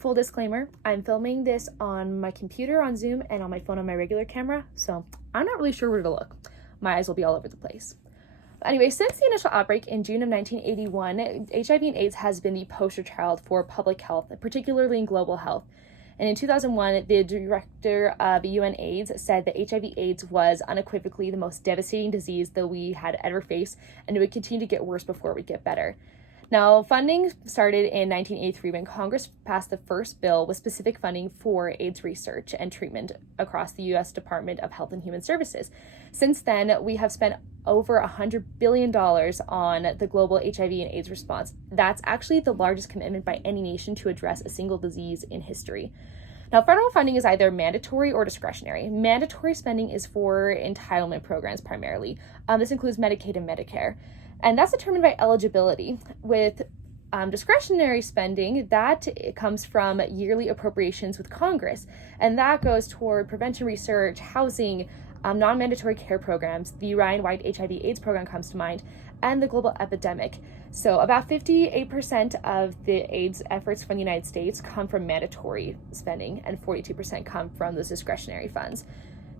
full disclaimer, I'm filming this on my computer on Zoom and on my phone on my regular camera, so I'm not really sure where to look. My eyes will be all over the place. Anyway, since the initial outbreak in June of 1981, HIV and AIDS has been the poster child for public health, particularly in global health. And in 2001, the director of UN AIDS said that HIV/AIDS was unequivocally the most devastating disease that we had ever faced, and it would continue to get worse before it would get better. Now, funding started in 1983 when Congress passed the first bill with specific funding for AIDS research and treatment across the U.S. Department of Health and Human Services. Since then, we have spent over $100 billion on the global HIV and AIDS response. That's actually the largest commitment by any nation to address a single disease in history. Now, federal funding is either mandatory or discretionary. Mandatory spending is for entitlement programs primarily. This includes Medicaid and Medicare. And that's determined by eligibility. With discretionary spending, that comes from yearly appropriations with Congress. And that goes toward prevention research, housing, non-mandatory care programs. The Ryan-White HIV/AIDS program comes to mind, and the global epidemic. So about 58% of the AIDS efforts from the United States come from mandatory spending, and 42% come from those discretionary funds.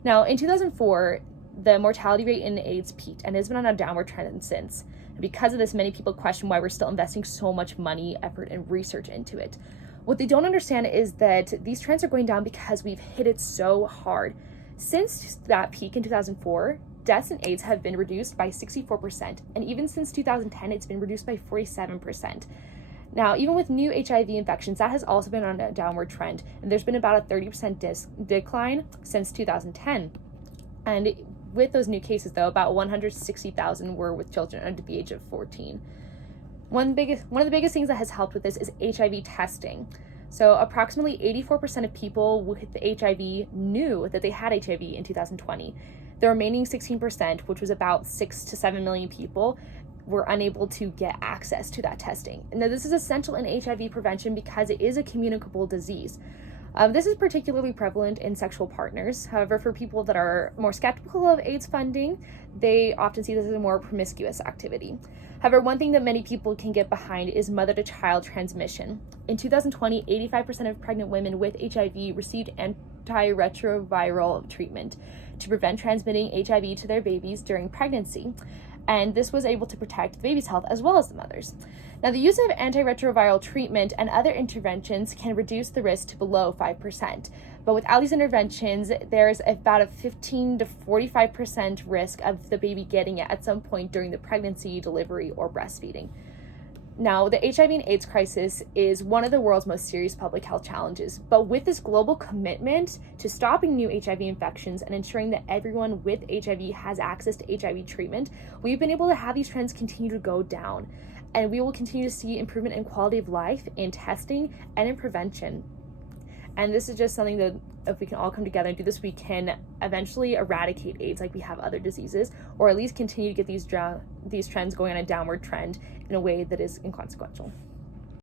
Now, in 2004, the mortality rate in AIDS peaked and has been on a downward trend since. And because of this, many people question why we're still investing so much money, effort, and research into it. What they don't understand is that these trends are going down because we've hit it so hard. Since that peak in 2004, deaths in AIDS have been reduced by 64%, and even since 2010, it's been reduced by 47%. Now, even with new HIV infections, that has also been on a downward trend, and there's been about a 30% decline since 2010. And with those new cases, though, about 160,000 were with children under the age of 14. One of the biggest things that has helped with this is HIV testing. So approximately 84% of people with HIV knew that they had HIV in 2020. The remaining 16%, which was about 6 to 7 million people, were unable to get access to that testing. Now, this is essential in HIV prevention because it is a communicable disease. This is particularly prevalent in sexual partners. However, for people that are more skeptical of AIDS funding, they often see this as a more promiscuous activity. However, one thing that many people can get behind is mother-to-child transmission. In 2020, 85% of pregnant women with HIV received antiretroviral treatment to prevent transmitting HIV to their babies during pregnancy. And this was able to protect the baby's health as well as the mother's. Now, the use of antiretroviral treatment and other interventions can reduce the risk to below 5%. But without these interventions, there's about a 15 to 45% risk of the baby getting it at some point during the pregnancy, delivery, or breastfeeding. Now, the HIV and AIDS crisis is one of the world's most serious public health challenges, but with this global commitment to stopping new HIV infections and ensuring that everyone with HIV has access to HIV treatment, we've been able to have these trends continue to go down, and we will continue to see improvement in quality of life, in testing, and in prevention. And this is just something that if we can all come together and do this, we can eventually eradicate AIDS like we have other diseases, or at least continue to get these trends going on a downward trend in a way that is inconsequential.